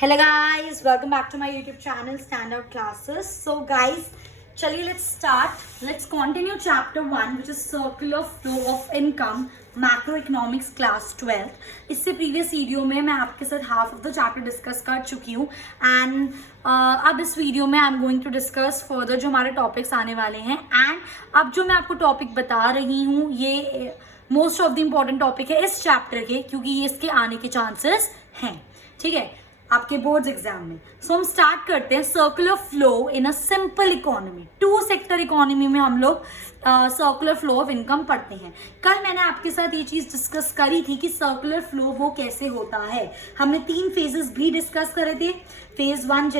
Hello guys, welcome back to my YouTube channel Standout Classes. So guys, चलिए let's start. Let's continue chapter 1 which is circular flow of income macroeconomics class 12. इससे previous video में मैं आपके साथ half of the chapter discuss कर चुकी हूँ and अब इस वीडियो में I'm going to discuss further जो हमारे topics आने वाले हैं and अब जो मैं आपको topic बता रही हूँ ये most of the important topic है इस चैप्टर के, क्योंकि ये इसके आने के चांसेस हैं, ठीक है, आपके बोर्ड्स एग्जाम में. सो हम स्टार्ट करते हैं. Circular flow in a simple economy, two sector economy में हम लोग सर्कुलर फ्लो ऑफ इनकम पढ़ते हैं. कल मैंने आपके साथ ये चीज डिस्कस करी थी कि सर्कुलर फ्लो वो कैसे होता है. हमने 3 फेजेस भी डिस्कस करे थे. Phase 1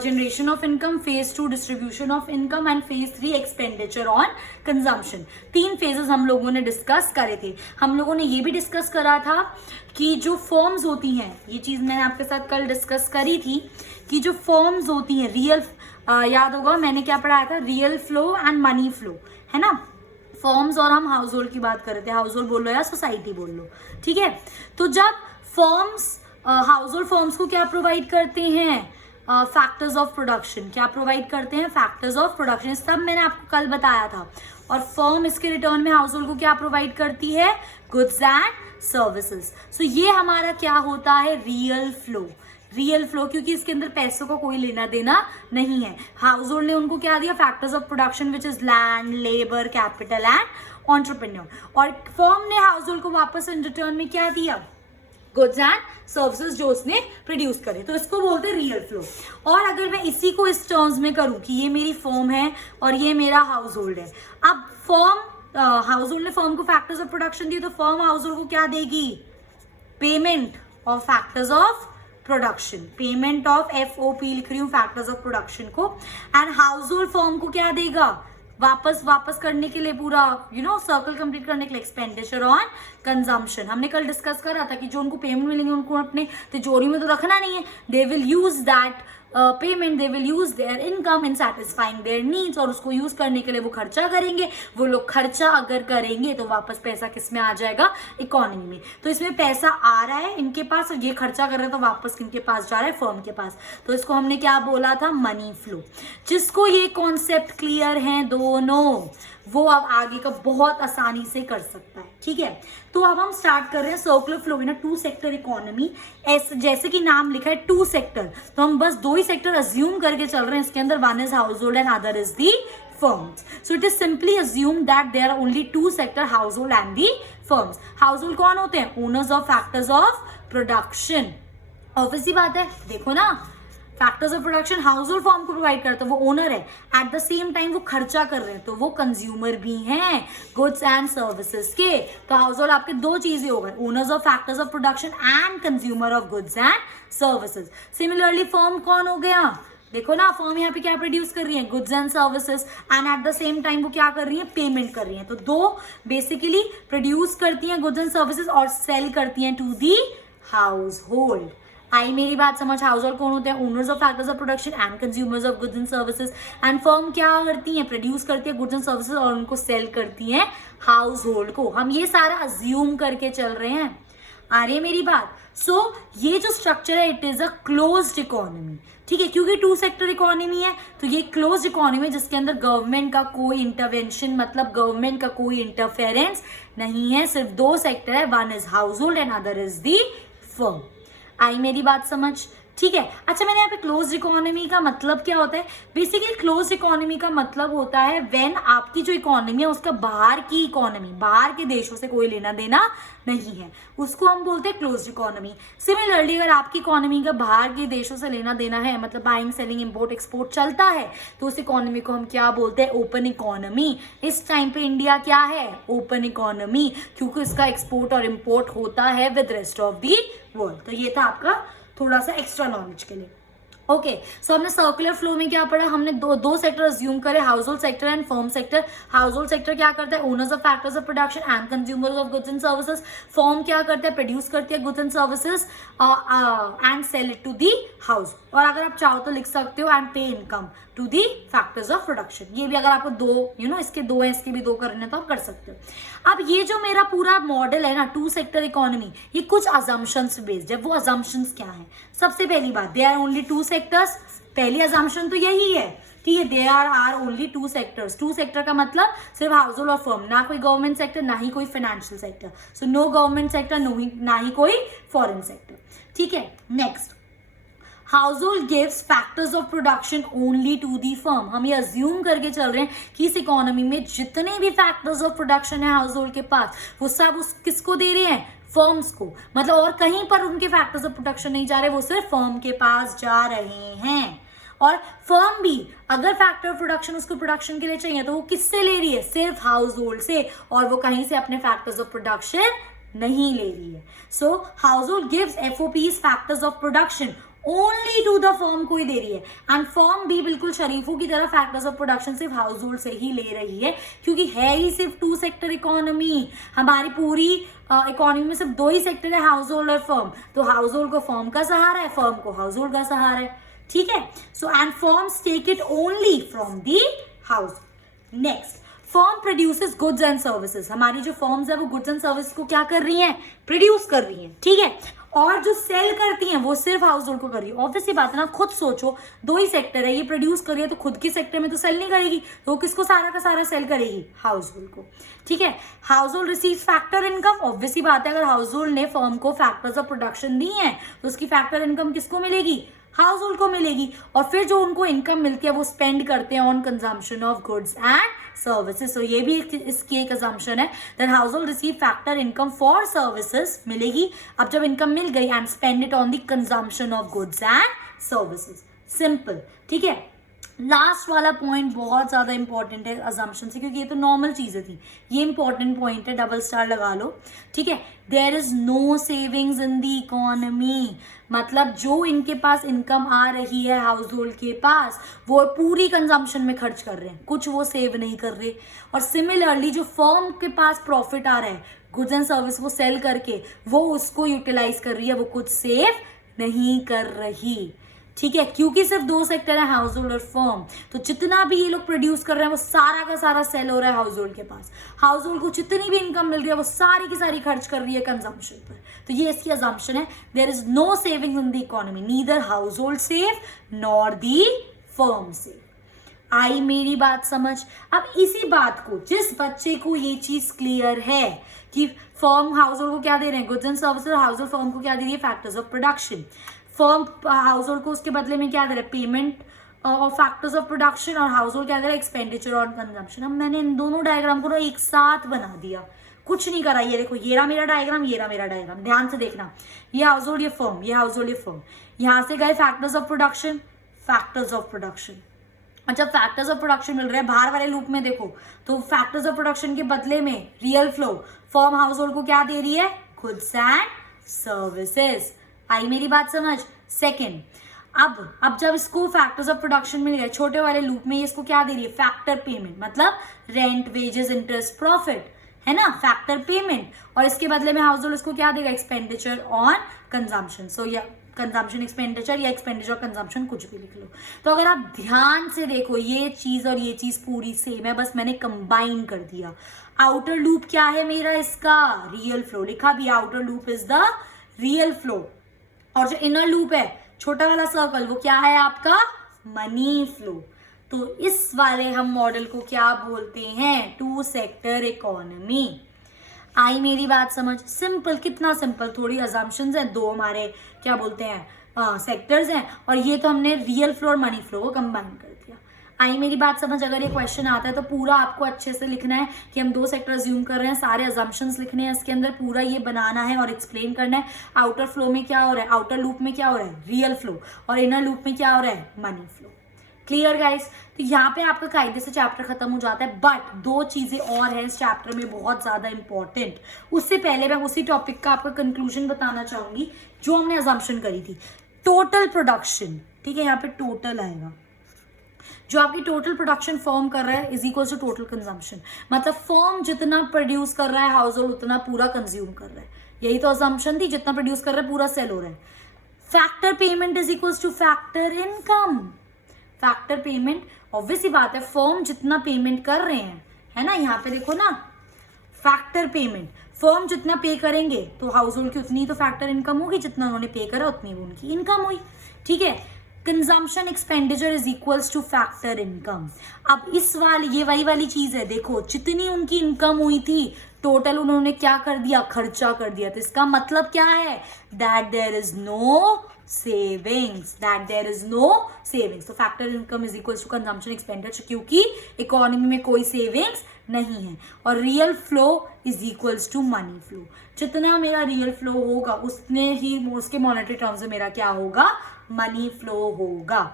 generation of income, phase 2 distribution of income and phase 3 expenditure on consumption. 3 phases हम लोगों ने डिस्कस करे थे. हम लोगों ने ये भी डिस्कस करा था कि जो फर्म्स होती हैं, ये चीज मैंने आपके साथ कल डिस्कस करी थी कि जो फर्म्स होती हैं रियल, याद होगा मैंने क्या पढ़ाया था, real flow and money flow, है ना. फर्म्स और हम हाउस होल्ड की बात कर रहे थे. हाउस होल्ड बोल लो या सोसाइटी बोल लो, ठीक है. तो जब फर्म्स हाउस होल्ड फर्म्स को क्या प्रोवाइड करते हैं, फैक्टर्स ऑफ प्रोडक्शन. क्या प्रोवाइड करते हैं, फैक्टर्स ऑफ प्रोडक्शन. सब मैंने आपको कल बताया था. और फर्म इसके रिटर्न में हाउस होल्ड को क्या प्रोवाइड करती है, गुड्स एंड सर्विसेज. सो ये हमारा क्या होता है, रियल फ्लो. रियल फ्लो क्योंकि इसके अंदर पैसों का कोई लेना देना नहीं है. हाउस होल्ड ने उनको क्या दिया, factors of production which is land, labour, capital and entrepreneur. और फर्म ने हाउस होल्ड को वापस इन रिटर्न में क्या दिया, गुड्स एंड सर्विसेज जो उसने प्रोड्यूस करे. तो इसको बोलते हैं रियल फ्लो. और अगर मैं इसी को इस टर्म्स में करूं कि ये मेरी फर्म है और ये मेरा हाउस होल्ड है. अब फर्म हाउस होल्ड ने फर्म को फैक्टर्स ऑफ प्रोडक्शन दिए, तो फर्म हाउस होल्ड को क्या देगी, payment of factors of production. Payment of FOP लिख रही हूँ, फैक्टर्स ऑफ प्रोडक्शन को. एंड हाउस होल्ड फर्म को क्या देगा, वापस करने के लिए, पूरा सर्कल कंप्लीट करने के लिए, एक्सपेंडिचर ऑन कंजम्पशन. हमने कल डिस्कस करा था कि जो उनको पेमेंट मिलेंगे उनको अपने तिजोरी में तो रखना नहीं है. They will use that payment, they will use their income in satisfying there needs. और उसको यूज करने के लिए वो खर्चा करेंगे. वो लोग खर्चा अगर करेंगे तो वापस पैसा किस में आ जाएगा, इकोनॉमी में. तो इसमें पैसा आ रहा है इनके पास और ये खर्चा कर रहे हैं, तो वापस किनके पास जा रहा है, फर्म के पास. तो इसको हमने क्या बोला था, मनी फ्लो. जिसको ये कॉन्सेप्ट क्लियर है दोनों, वो अब आगे का बहुत आसानी से कर सकता है, ठीक है. तो अब हम स्टार्ट कर रहे हैं circular flow in a 2 sector economy. जैसे कि नाम लिखा है 2 सेक्टर, तो हम बस 2 ही सेक्टर अज्यूम करके चल रहे हैं इसके अंदर. One is household and other is the firms. So it is simply assumed that there are only 2 sector, household and the firms. Household कौन होते हैं, owners of factors of production. Obvious सी बात है, देखो ना, factors of production household firm को provide करता है, वो ओनर है. एट द सेम टाइम वो खर्चा कर रहे हैं, तो वो कंज्यूमर भी हैं गुड्स एंड सर्विसेज के. तो हाउस होल्ड आपके 2 चीजें हो गए, owners of factors of production and consumer of goods and services. Similarly firm कौन हो गया, देखो ना, फर्म यहाँ पे क्या प्रोड्यूस कर रही है, goods and services, and at the same time वो क्या कर रही है, पेमेंट कर रही है. तो 2 बेसिकली प्रोड्यूस करती हैं गुड्स एंड सर्विसेज और सेल करती हैं टू दी हाउस होल्ड. आई मेरी बात समझ. हाउस होल्ड कौन होते हैं, owners of factors of production and consumers of goods and services. And firm क्या करती हैं, प्रोड्यूस करती है गुड्स एंड सर्विसेज और उनको सेल करती हैं हाउस होल्ड को. हम ये सारा अज्यूम करके चल रहे हैं, आ रही है मेरी बात. सो ये जो स्ट्रक्चर है, it is a closed economy, ठीक है, क्योंकि 2 सेक्टर इकोनॉमी है. तो ये क्लोज्ड इकोनॉमी है जिसके अंदर गवर्नमेंट का कोई इंटरवेंशन, मतलब गवर्नमेंट का कोई इंटरफेरेंस नहीं है. सिर्फ 2 सेक्टर है, one is household and other is the firm. आई मेरी बात समझ, ठीक है. अच्छा, मैंने यहाँ पे क्लोज इकोनॉमी का मतलब क्या होता है, बेसिकली क्लोज इकोनॉमी का मतलब होता है व्हेन आपकी जो इकोनॉमी है उसका बाहर की इकोनॉमी, बाहर के देशों से कोई लेना देना नहीं है, उसको हम बोलते हैं क्लोज इकोनॉमी. सिमिलरली अगर आपकी इकोनॉमी का बाहर के देशों से लेना देना है, मतलब बाइंग सेलिंग इंपोर्ट एक्सपोर्ट चलता है, तो उस इकोनॉमी को हम क्या बोलते हैं, ओपन इकोनॉमी. इस टाइम पे इंडिया क्या है, ओपन इकोनॉमी, क्योंकि इसका एक्सपोर्ट और इम्पोर्ट होता है with rest of the world. तो ये था आपका थोड़ा सा एक्स्ट्रा नॉलेज के लिए. ओके सो हमने सर्कुलर फ्लो में क्या पढ़ा, हमने दो सेक्टर अज्यूम करे, household sector and firm sector. Household sector क्या करता है, owners of factors of production and consumers of goods and services. Firm क्या करता है, प्रोड्यूस करती है goods and services and sell it to the house. और अगर आप चाहो तो लिख सकते हो and pay income to the factors of production. ये भी अगर आपको दो इसके दो है, इसके भी दो करने तो आप कर सकते हो। अब ये जो मेरा पूरा मॉडल है ना, टू सेक्टर इकोनॉमी, ये कुछ अजम्पशंस बेस्ड है। वो अजम्पशंस क्या है, सबसे पहली बात, they are only two sectors. पहली अजम्पशन तो यही है, ठीक है, they are only two sectors. Two sector का मतलब सिर्फ हाउस होल्ड और फर्म, ना कोई गवर्नमेंट सेक्टर ना ही कोई financial sector. So no government sector, ना ही कोई फॉरेन सेक्टर, ठीक है। Next, household gives factors of production only to the firm. हम ये अज्यूम करके चल रहे हैं कि इस इकोनॉमी में जितने भी फैक्टर्स ऑफ प्रोडक्शन है हाउस होल्ड के पास, वो सब उस किसको दे रहे हैं, फर्म्स को। मतलब और कहीं पर उनके फैक्टर्स ऑफ प्रोडक्शन नहीं जा रहे, वो सिर्फ फर्म के पास जा रहे हैं। और फर्म भी अगर फैक्टर ऑफ प्रोडक्शन उसको प्रोडक्शन के लिए चाहिए तो वो किससे ले रही है, सिर्फ हाउस होल्ड से, और वो कहीं से अपने फैक्टर्स ऑफ प्रोडक्शन नहीं ले रही है। So household gives FOPs factors of production only to the firm को ही दे रही है, एंड फर्म भी बिल्कुल शरीफों की तरह फैक्टर्स ऑफ प्रोडक्शन सिर्फ हाउस होल्ड से ही ले रही है, क्योंकि है ही सिर्फ टू सेक्टर इकोनॉमी। हमारी पूरी इकोनॉमी में सिर्फ दो ही सेक्टर है, हाउस होल्ड और फर्म। तो हाउस होल्ड को फर्म का सहारा है, फर्म को हाउस होल्ड का सहारा है, ठीक है। So and firms take it only from the house. Next, firm produces goods and services. हमारी जो फर्म्स है वो गुड्स एंड सर्विसेज को क्या कर रही हैं, प्रोड्यूस कर रही हैं, ठीक है। और जो सेल करती हैं वो सिर्फ हाउस होल्ड को कर रही है। ऑब्वियसली बात है ना, खुद सोचो, दो ही सेक्टर है, ये प्रोड्यूस कर रही है तो खुद के सेक्टर में तो सेल नहीं करेगी, तो किसको सारा का सारा सेल करेगी, हाउस होल्ड को, ठीक है। House hold receive factor income. Obviously बात है, अगर हाउस होल्ड ने फर्म को फैक्टर्स ऑफ प्रोडक्शन दी है तो उसकी फैक्टर इनकम किसको मिलेगी, हाउस होल्ड को मिलेगी। और फिर जो उनको इनकम मिलती है वो स्पेंड करते हैं on consumption of goods and services. So ये भी इसकी एक असम्पशन है that household receive factor income for services मिलेगी। अब जब इनकम मिल गई and spend it on the consumption of goods and services, simple, ठीक है। लास्ट वाला पॉइंट बहुत ज्यादा इंपॉर्टेंट है असम्पशन से, क्योंकि ये तो नॉर्मल चीजें थी, ये इंपॉर्टेंट पॉइंट है, डबल स्टार लगा लो, ठीक है। There is no savings in the economy. मतलब जो इनके पास इनकम आ रही है हाउस होल्ड के पास, वो पूरी कंजम्पशन में खर्च कर रहे हैं, कुछ वो सेव नहीं कर रहे। और सिमिलरली जो फर्म के पास प्रॉफिट आ रहा है गुड्स एंड सर्विस को सेल करके, वो उसको यूटिलाइज कर रही है, वो कुछ सेव नहीं कर रही, ठीक है। क्योंकि सिर्फ दो सेक्टर है, हाउस होल्ड और फर्म, तो जितना भी ये लोग प्रोड्यूस कर रहे हैं वो सारा का सारा सेल हो रहा है हाउस होल्ड के पास। हाउस होल्ड को जितनी भी इनकम मिल रही है वो सारी की सारी खर्च कर रही है कंजम्पशन पर। तो ये इसकी असम्पशन है, there is no savings in the economy, neither household save nor the firm save. आई मेरी बात समझ। अब इसी बात को, जिस बच्चे को ये चीज क्लियर है कि फर्म हाउस होल्ड को क्या दे रहे हैं, गुड्स एंड सर्विसेज, और हाउस होल्ड फर्म को क्या दे रही है, factors of production. Firm house hold को उसके बदले में क्या दे रहा है, पेमेंट और फैक्टर्स ऑफ प्रोडक्शन, और हाउस होल्ड क्या दे रहा है, एक्सपेंडिचर ऑन कंजम्पशन। अब मैंने इन दोनों डायग्राम को एक साथ बना दिया, कुछ नहीं करा। ये देखो, ये रहा मेरा डायग्राम, ये रहा मेरा डायग्राम, ध्यान से देखना। ये हाउस होल्ड, ये फर्म, ये हाउस होल्ड, ये फर्म। यहां से गए factors of production, factors of production. और जब फैक्टर्स ऑफ प्रोडक्शन मिल रहे हैं बाहर वाले लूप में देखो, तो फैक्टर्स ऑफ प्रोडक्शन के बदले में real flow, firm house hold को क्या दे रही है, गुड्स एंड सर्विसेज। आई मेरी बात समझ। सेकेंड, अब जब इसको फैक्टर्स ऑफ प्रोडक्शन मिल गए छोटे वाले लूप में, ये इसको क्या दे रही है, फैक्टर पेमेंट, मतलब रेंट, वेजेस, इंटरेस्ट, प्रॉफिट, है ना, फैक्टर पेमेंट। और इसके बदले में हाउस होल्ड इसको क्या देगा, एक्सपेंडिचर ऑन कंजम्पशन। सो या कंजम्पशन एक्सपेंडिचर या एक्सपेंडिचर कंजम्पशन, कुछ भी लिख लो। तो अगर आप ध्यान से देखो, ये चीज और ये चीज पूरी सेम है, बस मैंने कंबाइन कर दिया। आउटर लूप क्या है मेरा, इसका रियल फ्लो लिखा भी, outer loop is the real flow. और जो इनर लूप है, छोटा वाला सर्कल, वो क्या है आपका, मनी फ्लो। तो इस वाले हम मॉडल को क्या बोलते हैं, टू सेक्टर इकोनॉमी। आई मेरी बात समझ। सिंपल, कितना सिंपल, थोड़ी अजम्पशंस हैं, दो हमारे क्या बोलते हैं सेक्टर्स हैं, और ये तो हमने रियल फ्लो और मनी फ्लो को कंबाइन कर दिया। आई मेरी बात समझ। अगर ये क्वेश्चन आता है तो पूरा आपको अच्छे से लिखना है कि हम दो सेक्टर अज्यूम कर रहे हैं, सारे अजम्पशंस लिखने हैं इसके अंदर, पूरा ये बनाना है और एक्सप्लेन करना है। आउटर फ्लो में क्या हो रहा है, आउटर लूप में क्या हो रहा है, रियल फ्लो, और इनर लूप में क्या हो रहा है, मनी फ्लो। Clear guys. तो यहाँ पे आपका कायदे से चैप्टर खत्म हो जाता है, बट दो चीजें और हैं इस चैप्टर में बहुत ज्यादा इंपॉर्टेंट। उससे पहले मैं उसी टॉपिक का आपका कंक्लूजन बताना चाहूंगी जो हमने अजम्पशन करी थी। टोटल प्रोडक्शन, ठीक है, यहाँ पे टोटल आएगा, जो आपकी टोटल प्रोडक्शन फर्म कर रहा है is equal to total consumption, मतलब फर्म जितना प्रोड्यूस कर रहा है हाउस होल्ड उतना पूरा कंज्यूम कर रहा है, यही तो असम्पशन थी, जितना प्रोड्यूस कर रहा है पूरा सेल हो रहा है। Factor payment is equal to factor income, factor payment obvious ही बात है, फर्म जितना पेमेंट कर रहे हैं, है ना, यहाँ पे देखो ना, फैक्टर पेमेंट, फर्म जितना पे करेंगे तो हाउस होल्ड की उतनी तो फैक्टर इनकम होगी, जितना उन्होंने पे करा उतनी वो उनकी इनकम हुई, ठीक है। Consumption expenditure is equals to factor income. अब इस ये वही वाली चीज है, देखो जितनी उनकी इनकम हुई थी टोटल उन्होंने क्या कर दिया, खर्चा कर दिया, तो इसका मतलब क्या है, that there is no savings, that there is no savings. तो factor income is equals to consumption expenditure, क्योंकि इकोनॉमी में कोई सेविंग्स नहीं है। और real flow is equals to money flow, जितना मेरा रियल फ्लो होगा उतने ही उसके मॉनेटरी टर्म्स में मेरा क्या होगा, मनी फ्लो होगा।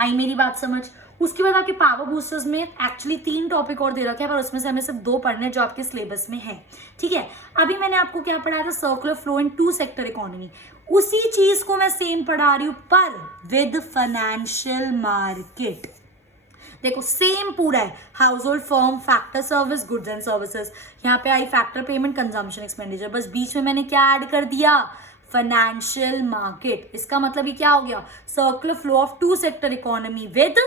आई मेरी बात समझ। उसके बाद आपके पावर बूस्टर्स में एक्चुअली 3 टॉपिक और दे रखे हैं, पर उसमें से हमें सिर्फ 2 पढ़ने जो आपके सिलेबस में है, ठीक है। अभी मैंने आपको क्या पढ़ाया था, circular flow in 2 sector economy, उसी चीज को मैं सेम पढ़ा रही हूं पर विद फाइनेंशियल मार्केट। देखो सेम पूरा है, house hold firm, factor service, goods and services, यहाँ पे आई फैक्टर पेमेंट, कंजम्पशन एक्सपेंडिचर, बस बीच में मैंने क्या ऐड कर दिया, फाइनेंशियल मार्केट। इसका मतलब ये क्या हो गया, circular flow of 2 sector economy with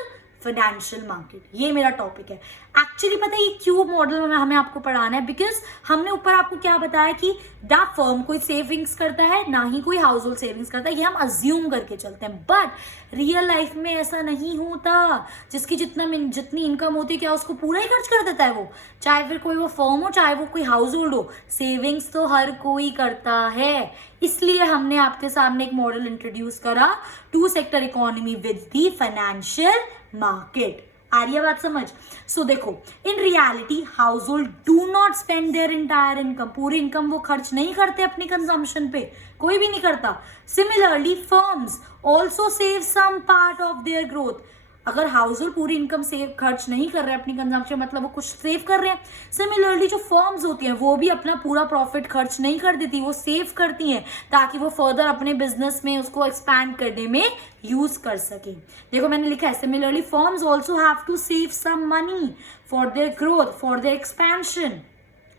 financial market, ये मेरा टॉपिक है। एक्चुअली पता है ये क्यों मॉडल में हमें आपको पढ़ाना है, बिकॉज हमने ऊपर आपको क्या बताया कि ना फर्म कोई सेविंग्स करता है ना ही कोई हाउस होल्ड सेविंग्स करता है, ये हम अज्यूम करके चलते हैं, बट रियल लाइफ में ऐसा नहीं होता। जिसकी जितनी इनकम होती है क्या उसको पूरा ही खर्च कर देता है वो, चाहे फिर कोई वो फर्म हो चाहे वो कोई हाउस होल्ड हो, सेविंग्स तो हर कोई करता है। इसलिए हमने आपके सामने एक मॉडल इंट्रोड्यूस करा, 2 sector economy with the financial market. आ रही है बात समझ। सो देखो in reality household do not spend their entire income, पूरी इनकम वो खर्च नहीं करते अपनी कंजम्पशन पे, कोई भी नहीं करता। Similarly firms also save some part of their growth, अगर हाउस होल्ड पूरी इनकम सेव खर्च नहीं कर रहे अपनी कंजम्पशन, मतलब वो कुछ सेव कर रहे हैं। सिमिलरली जो फर्म्स होती हैं वो भी अपना पूरा प्रॉफिट खर्च नहीं कर देती, वो सेव करती हैं ताकि वो फर्दर अपने बिजनेस में उसको एक्सपैंड करने में यूज कर सके। देखो मैंने लिखा है similarly firms also have to save some money for their growth, for their expansion,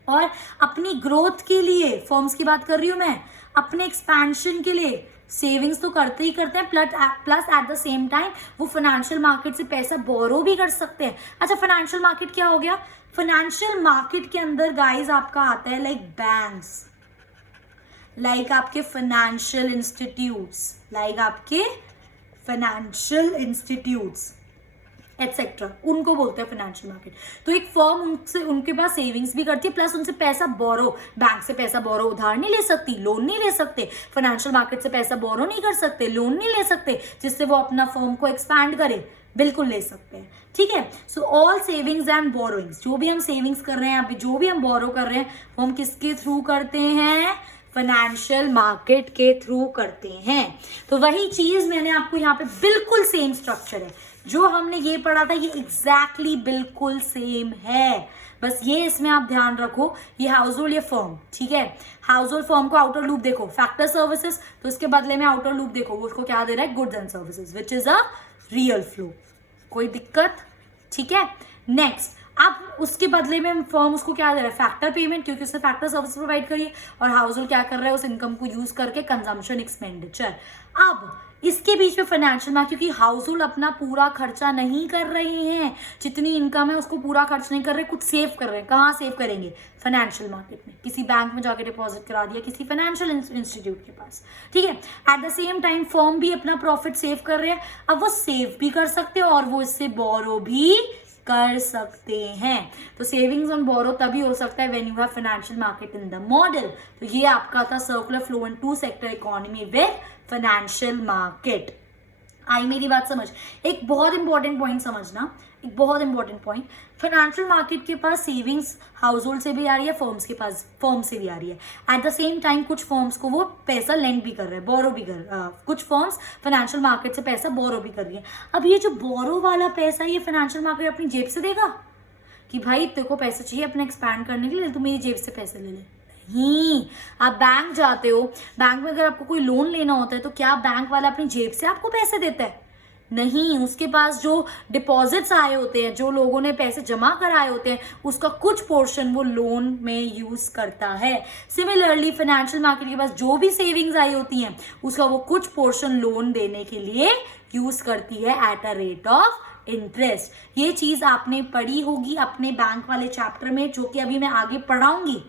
और अपनी ग्रोथ के लिए, फर्म्स की बात कर रही हूं मैं, अपने एक्सपेंशन के लिए सेविंग्स तो करते ही करते हैं, plus at the same time वो फाइनेंशियल मार्केट से पैसा बोरो भी कर सकते हैं। अच्छा फाइनेंशियल मार्केट क्या हो गया, फाइनेंशियल मार्केट के अंदर गाइस आपका आता है लाइक बैंक्स, लाइक आपके फाइनेंशियल इंस्टीट्यूट्स एटसेट्रा, उनको बोलते हैं फाइनेंशियल मार्केट। तो एक फर्म उनके पास सेविंग्स भी करती है, प्लस उनसे पैसा बोरो, बैंक से पैसा बोरो उधार नहीं ले सकती, लोन नहीं ले सकते, फाइनेंशियल मार्केट से पैसा बोरो नहीं कर सकते, लोन नहीं ले सकते, जिससे वो अपना फर्म को एक्सपैंड करे, बिल्कुल ले सकते हैं, ठीक है। So all savings and borrowings, जो भी हम सेविंग्स कर रहे हैं, अभी जो भी हम बोरो कर रहे हैं वो हम किसके थ्रू करते हैं, फाइनेंशियल मार्केट के थ्रू करते हैं। तो वही चीज मैंने आपको यहाँ पे बिल्कुल सेम स्ट्रक्चर है जो हमने ये पढ़ा था, ये एग्जैक्टली बिल्कुल सेम है, बस ये इसमें आप ध्यान रखो, ये हाउस होल्ड, ये फर्म, ठीक है। हाउस होल्ड फर्म को आउटर लूप देखो फैक्टर सर्विसेज, तो इसके बदले में आउटर लूप देखो वो उसको क्या दे रहा है, goods and services, which is a real flow, कोई दिक्कत, ठीक है। नेक्स्ट अब उसके बदले में फर्म उसको क्या दे रहा है, फैक्टर पेमेंट, क्योंकि उसने फैक्टर सर्विस प्रोवाइड करी है, और हाउस होल्ड क्या कर रहा है, उस इनकम को यूज करके कंजम्पशन एक्सपेंडिचर। अब इसके बीच में फाइनेंशियल मार्केट, क्योंकि हाउस होल्ड अपना पूरा खर्चा नहीं कर रहे हैं, जितनी इनकम है उसको पूरा खर्च नहीं कर रहे, कुछ सेव कर रहे हैं, कहाँ सेव करेंगे, फाइनेंशियल मार्केट में, किसी बैंक में जाके डिपॉजिट करा दिया, किसी फाइनेंशियल इंस्टीट्यूट के पास, ठीक है। At the same time firm भी अपना प्रॉफिट सेव कर रहे हैं, अब वो सेव भी कर सकते हैं और वो इससे बोरो भी कर सकते हैं। तो सेविंग्स ऑन बोरो तभी हो सकता है when you have financial market in the model. तो ये आपका था circular flow in 2 sector economy with financial market. आई मेरी बात समझ। एक बहुत इंपॉर्टेंट पॉइंट समझना, एक बहुत इंपॉर्टेंट पॉइंट, फाइनेंशियल मार्केट के पास सेविंग्स हाउस होल्ड से भी आ रही है, फर्म्स के पास फर्म से भी आ रही है। एट द सेम टाइम कुछ फर्म्स को वो पैसा लेंड भी कर रहे हैं, बोरो भी कुछ फर्म्स फाइनेंशियल मार्केट से पैसा बोरो भी कर रही है। अब ये जो बोरो वाला पैसा ये फाइनेंशियल मार्केट अपनी जेब से देगा कि भाई तेरे को पैसा चाहिए अपना एक्सपैंड करने के लिए, तू मेरी जेब से पैसे ले ले, नहीं, आप बैंक जाते हो, बैंक में अगर आपको कोई लोन लेना होता है तो क्या बैंक वाला अपनी जेब से आपको पैसे देता है? नहीं, उसके पास जो डिपॉजिट्स आए होते हैं, जो लोगों ने पैसे जमा कराए होते हैं, उसका कुछ पोर्शन वो लोन में यूज करता है। सिमिलरली फाइनेंशियल मार्केट के पास जो भी सेविंग्स आई होती हैं उसका वो कुछ पोर्शन लोन देने के लिए यूज करती है at a rate of interest. ये चीज आपने पढ़ी होगी अपने बैंक वाले चैप्टर में, जो कि अभी मैं आगे पढ़ाऊंगी।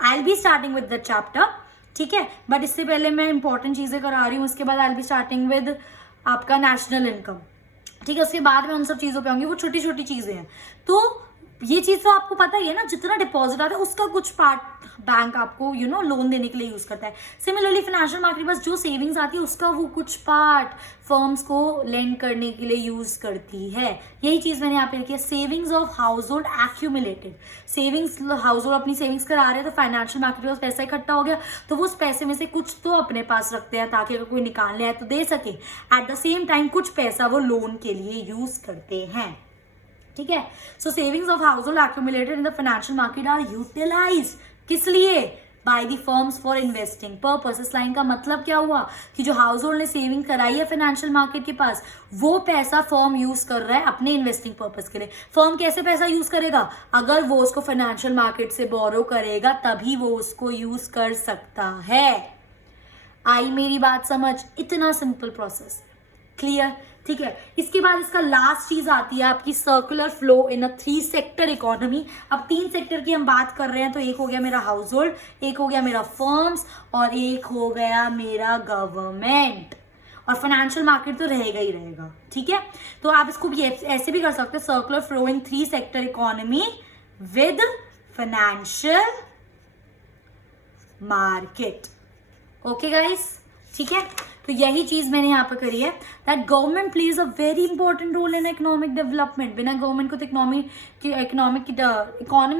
I will be starting with the chapter, ठीक है, बट इससे पहले मैं इंपॉर्टेंट चीजें करा रही हूँ। उसके बाद आई विल बी स्टार्टिंग विद आपका नेशनल इनकम, ठीक है, उसके बाद में उन सब चीजों पे आऊंगी। वो छोटी छोटी चीजें हैं, तो ये चीज तो आपको पता ही है ना, जितना डिपॉजिट आता है उसका कुछ पार्ट बैंक आपको लोन देने के लिए यूज करता है। सिमिलरली फाइनेंशियल मार्केट के पास जो सेविंग्स आती है उसका वो कुछ पार्ट फर्म्स को लेंड करने के लिए यूज करती है। यही चीज मैंने यहाँ पे लिखी है, savings of household accumulated. Savings, house hold अपनी सेविंग्स करा रहे हैं तो फाइनेंशियल मार्केट के पास पैसा इकट्ठा हो गया तो वो उस पैसे में से कुछ तो अपने पास रखते हैं ताकि अगर कोई निकालने आए तो दे सके। एट द सेम टाइम कुछ पैसा वो लोन के लिए यूज करते हैं, ठीक है। So savings of household accumulated in the financial market are utilised, किस लिए? By the firms for investing purpose. इस लाइन का मतलब क्या हुआ कि जो हाउस होल्ड ने सेविंग कराई है फाइनेंशियल मार्केट के पास, वो पैसा फर्म यूज कर रहा है अपने इन्वेस्टिंग पर्पस के लिए। फर्म कैसे पैसा यूज करेगा? अगर वो उसको फाइनेंशियल मार्केट से बोरो करेगा तभी वो उसको यूज कर सकता है। आई मेरी बात समझ? इतना सिंपल प्रोसेस, क्लियर, ठीक है। इसके बाद इसका लास्ट चीज आती है आपकी circular flow in a 3 sector economy. अब 3 सेक्टर की हम बात कर रहे हैं तो एक हो गया मेरा हाउस होल्ड, एक हो गया मेरा फर्म्स और एक हो गया मेरा गवर्नमेंट, और फाइनेंशियल मार्केट तो रहेगा ही रहेगा, ठीक है। तो आप इसको भी ऐसे भी कर सकते हैं, circular flow in 3 sector economy with financial market. Okay guys, ठीक है। तो यही चीज मैंने यहाँ पे करी है, that government plays a very important role in economic development. बिना गवर्नमेंट को तो इकोनॉमी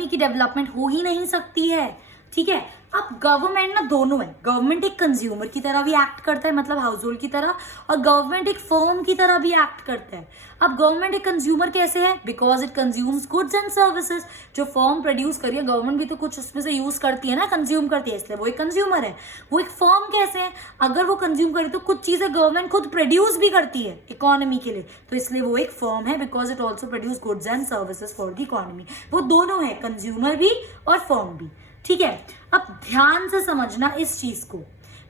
की डेवलपमेंट हो ही नहीं सकती है, ठीक है। अब गवर्नमेंट ना दोनों है, गवर्नमेंट एक कंज्यूमर की तरह भी एक्ट करता है, मतलब हाउस होल्ड की तरह, और गवर्नमेंट एक फर्म की तरह भी एक्ट करता है। अब गवर्नमेंट एक कंज्यूमर कैसे है? Because it consumes goods and services. जो फर्म प्रोड्यूस करिए, गवर्नमेंट भी तो कुछ उसमें से यूज करती है ना, कंज्यूम करती है, इसलिए वो एक कंज्यूमर है। वो एक फर्म कैसे है? अगर वो कंज्यूम करे तो कुछ चीजें गवर्नमेंट खुद प्रोड्यूस भी करती है इकोनॉमी के लिए, तो इसलिए वो एक फर्म है, because it also produce goods and services for the economy. वो दोनों है, कंज्यूमर भी और फर्म भी, ठीक है। अब ध्यान से समझना इस चीज को,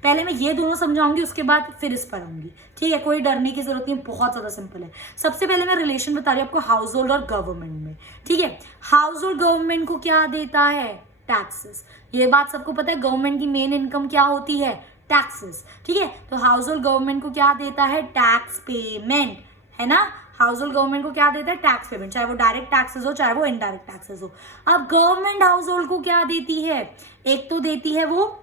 पहले मैं ये दोनों समझाऊंगी उसके बाद फिर इस पर आऊंगी, ठीक है। कोई डरने की जरूरत नहीं, बहुत ज्यादा सिंपल है। सबसे पहले मैं रिलेशन बता रही हूँ आपको हाउस होल्ड और गवर्नमेंट में, ठीक है। हाउस होल्ड गवर्नमेंट को क्या देता है? टैक्सेस। ये बात सबको पता है, गवर्नमेंट की मेन इनकम क्या होती है? टैक्सेस, ठीक है। तो हाउस होल्ड गवर्नमेंट को क्या देता है? टैक्स पेमेंट, है ना। हाउस होल्ड गवर्नमेंट को क्या देता है? टैक्स पेमेंट, चाहे वो डायरेक्ट टैक्सेस हो चाहे वो इनडायरेक्ट टैक्सेस हो। अब गवर्नमेंट हाउस होल्ड को क्या देती है? एक तो देती है वो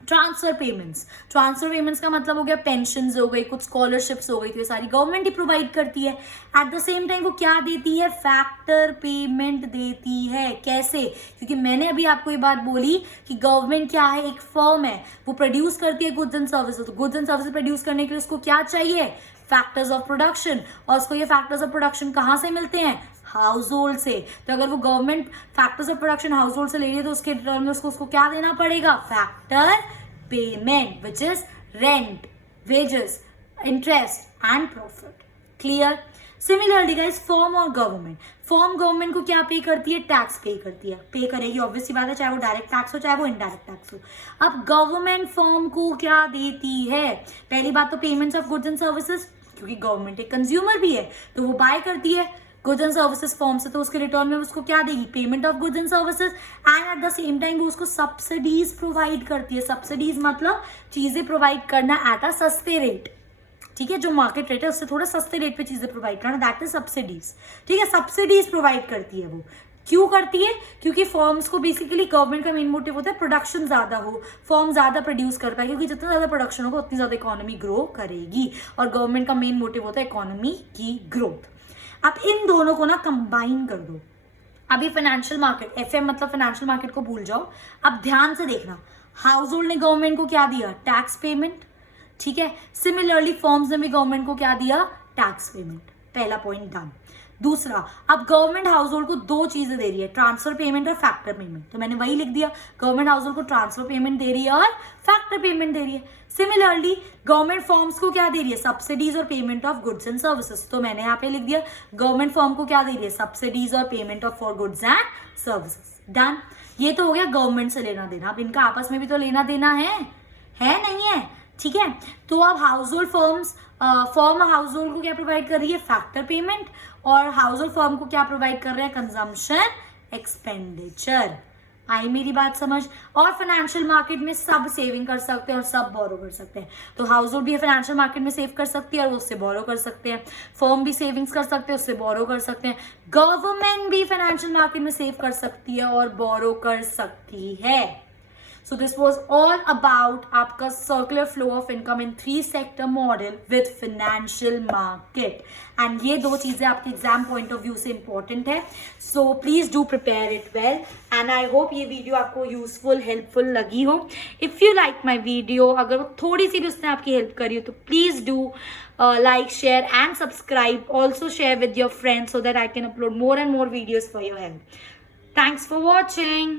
ट्रांसफर पेमेंट्स। ट्रांसफर पेमेंट्स का मतलब हो गया पेंशन्स हो गई, कुछ स्कॉलरशिप्स हो गई, तो ये सारी गवर्नमेंट ही प्रोवाइड करती है। एट द सेम टाइम वो क्या देती है? फैक्टर पेमेंट देती है। कैसे? क्योंकि मैंने अभी आपको ये बात बोली कि गवर्नमेंट क्या है? एक फर्म है, वो प्रोड्यूस करती है गुड्स एंड सर्विसेज। तो गुड्स एंड सर्विसेज प्रोड्यूस करने के लिए उसको क्या चाहिए? Factors of production. और उसको ये फैक्टर्स ऑफ प्रोडक्शन कहाँ से मिलते हैं? हाउस होल्ड से। तो अगर वो government factors of production house hold से ले रही है तो उसके रिटर्न में उसको क्या देना पड़ेगा? Factor payment, which is rent, wages, interest and profit. Clear? Similarly guys, firm और गवर्नमेंट, फर्म गवर्नमेंट को क्या पे करती है? टैक्स पे करती है, पे करेगी, ऑब्वियसली बात है, चाहे वो डायरेक्ट टैक्स हो चाहे वो इनडायरेक्ट टैक्स हो। अब गवर्नमेंट फर्म को क्या देती है? पहली बात तो payments of goods and services, क्योंकि गवर्नमेंट एक कंज्यूमर भी है तो वो बाय करती है गुड्स एंड सर्विसेज फॉर्म से, तो उसके रिटर्न में उसको क्या देगी? Payment of goods and services. And at the same time वो उसको सब्सिडीज प्रोवाइड करती है। सब्सिडीज मतलब चीजें प्रोवाइड करना एट अ सस्ते रेट, ठीक है। जो मार्केट रेट है उससे थोड़ा सस्ते रेट पे चीजें प्रोवाइड करना, दैट इज सब्सिडीज, ठीक है। सब्सिडीज प्रोवाइड करती है वो। क्यों करती है? क्योंकि फर्म्स को बेसिकली गवर्नमेंट का मेन मोटिव होता है प्रोडक्शन ज्यादा हो, फर्म ज्यादा प्रोड्यूस कर पाए, क्योंकि जितना ज्यादा प्रोडक्शन होगा उतनी ज्यादा इकोनॉमी ग्रो करेगी, और गवर्नमेंट का मेन मोटिव होता है इकोनॉमी की ग्रोथ। अब इन दोनों को ना कंबाइन कर दो। अभी फाइनेंशियल मार्केट, एफएम मतलब फाइनेंशियल मार्केट को भूल जाओ। अब ध्यान से देखना, हाउस होल्ड ने गवर्नमेंट को क्या दिया? टैक्स पेमेंट, ठीक है। सिमिलरली फर्म्स ने भी गवर्नमेंट को क्या दिया? Tax payment. पहला पॉइंट डन। दूसरा, अब गवर्नमेंट हाउस होल्ड को दो चीजें दे रही है, ट्रांसफर पेमेंट और फैक्टर पेमेंट, तो मैंने वही लिख दिया, गवर्नमेंट हाउस होल्ड को ट्रांसफर पेमेंट दे रही है और फैक्टर पेमेंट दे रही है। सिमिलरली गवर्नमेंट फर्म्स को क्या दे रही है, सब्सिडीज और payment of goods and services, तो मैंने यहाँ पे लिख दिया गवर्नमेंट फर्म को क्या दे रही है, सब्सिडीज और payment of for goods and services. Done, ये तो हो गया गवर्नमेंट से लेना देना। अब इनका आपस में भी तो लेना देना है नहीं है, ठीक है। तो अब house hold firms, firm house hold को क्या प्रोवाइड कर रही है, फैक्टर पेमेंट, और हाउस होल्ड फर्म को क्या प्रोवाइड कर रहे हैं, कंजम्पशन एक्सपेंडिचर। आई मेरी बात समझ। और फाइनेंशियल मार्केट में सब सेविंग कर सकते हैं और सब बोरो कर सकते हैं, तो हाउस होल्ड भी फाइनेंशियल मार्केट में सेव कर सकती है और उससे बोरो कर सकते हैं, फर्म भी सेविंग्स कर सकते हैं उससे बोरो कर सकते हैं, गवर्नमेंट भी फाइनेंशियल मार्केट में सेव कर सकती है और बोरो कर सकती है। So this was all about आपका circular flow of income in 3 sector model with financial market, and ये दो चीजें आपके एग्जाम पॉइंट ऑफ व्यू से इंपॉर्टेंट है, so please do prepare it well and I hope ये वीडियो आपको useful helpful लगी हो। If you like my video, अगर वो थोड़ी सी भी उसने आपकी हेल्प करी हो तो please do like, share and subscribe, also share with your friends so that I can upload more and more videos for your help. Thanks for watching.